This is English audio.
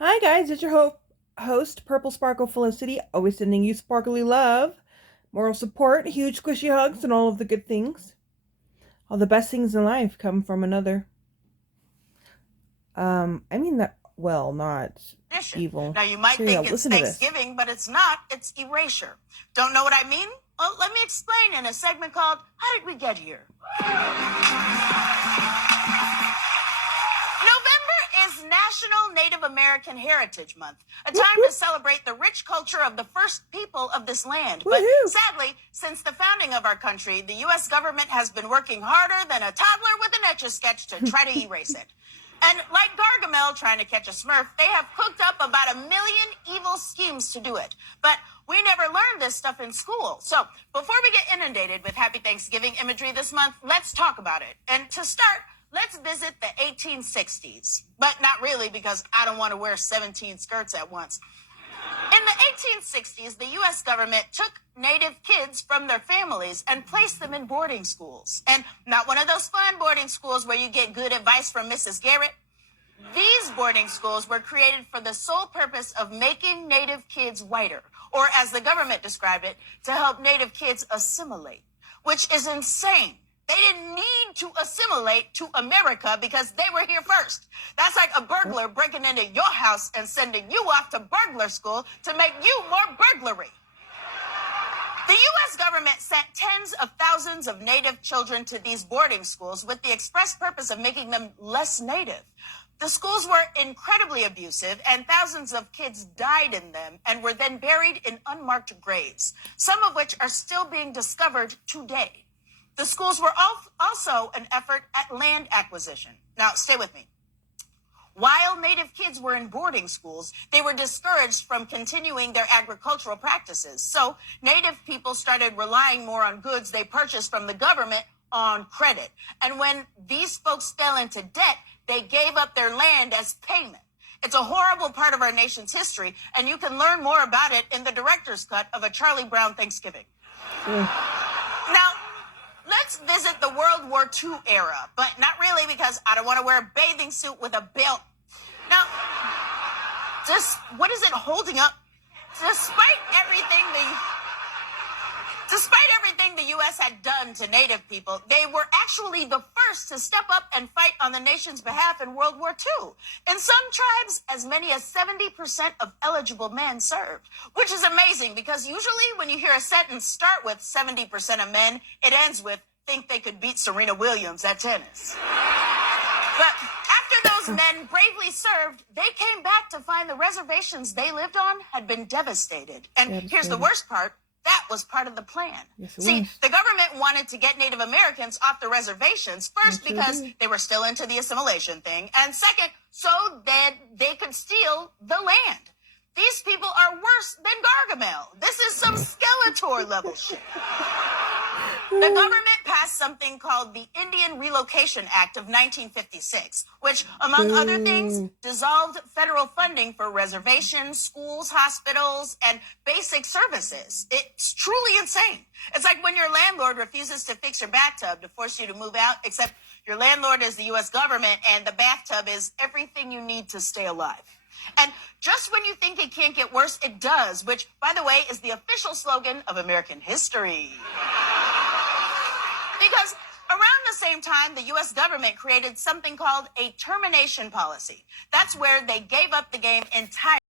Hi guys, it's your host, Purple Sparkle Felicity, always sending you sparkly love, moral support, huge squishy hugs, and all of the good things. All the best things in life come from another. I mean that well, not evil. Now, you might So yeah, think it's listen to this. Thanksgiving, but it's not. It's erasure. Don't know what I mean? Well, let me explain in a segment called How Did We Get Here? November is National Native American Heritage Month, a time to celebrate the rich culture of the first people of this land. But sadly, since the founding of our country, the U.S. government has been working harder than a toddler with an Etch-a-Sketch to try to erase it. And like Gargamel trying to catch a Smurf, they have cooked up about 1 million evil schemes to do it. But we never learned this stuff in school. So before we get inundated with Happy Thanksgiving imagery this month, let's talk about it. And to start, let's visit the 1860s. But not really, because I don't want to wear 17 skirts at once. In the 1860s, the U.S. government took Native kids from their families and placed them in boarding schools. And not one of those fun boarding schools where you get good advice from Mrs. Garrett. These boarding schools were created for the sole purpose of making Native kids whiter, or as the government described it, to help Native kids assimilate, which is insane. They didn't need to assimilate to America because they were here first. That's like a burglar breaking into your house and sending you off to burglar school to make you more burglary. The U.S. government sent tens of thousands of Native children to these boarding schools with the express purpose of making them less Native. The schools were incredibly abusive, and thousands of kids died in them and were then buried in unmarked graves, some of which are still being discovered today. The schools were also an effort at land acquisition. Now, stay with me. While Native kids were in boarding schools, they were discouraged from continuing their agricultural practices. So Native people started relying more on goods they purchased from the government on credit. And when these folks fell into debt, they gave up their land as payment. It's a horrible part of our nation's history, and you can learn more about it in the director's cut of A Charlie Brown Thanksgiving. Now, let's visit the World War II era, but not really, because I don't want to wear a bathing suit with a belt. Now, what is it holding up? Despite everything the U.S. had done to Native people, they were actually the first to step up and fight on the nation's behalf in World War II. In some tribes, as many as 70% of eligible men served, which is amazing because usually when you hear a sentence start with 70% of men, it ends with think they could beat Serena Williams at tennis. But after those men bravely served, they came back to find the reservations they lived on had been devastated. And here's the worst part. That was part of the plan. See, the government wanted to get Native Americans off the reservations, first because they were still into the assimilation thing, and second, so that they could steal the land. These people are worse than Gargamel. This is some Skeletor level shit. The government passed something called the Indian Relocation Act of 1956, which, among other things, dissolved federal funding for reservations, schools, hospitals, and basic services. It's truly insane. It's like when your landlord refuses to fix your bathtub to force you to move out, except your landlord is the U.S. government and the bathtub is everything you need to stay alive. And just when you think it can't get worse, it does, which, by the way, is the official slogan of American history. Because around the same time, the U.S. government created something called a termination policy. That's where they gave up the game entirely.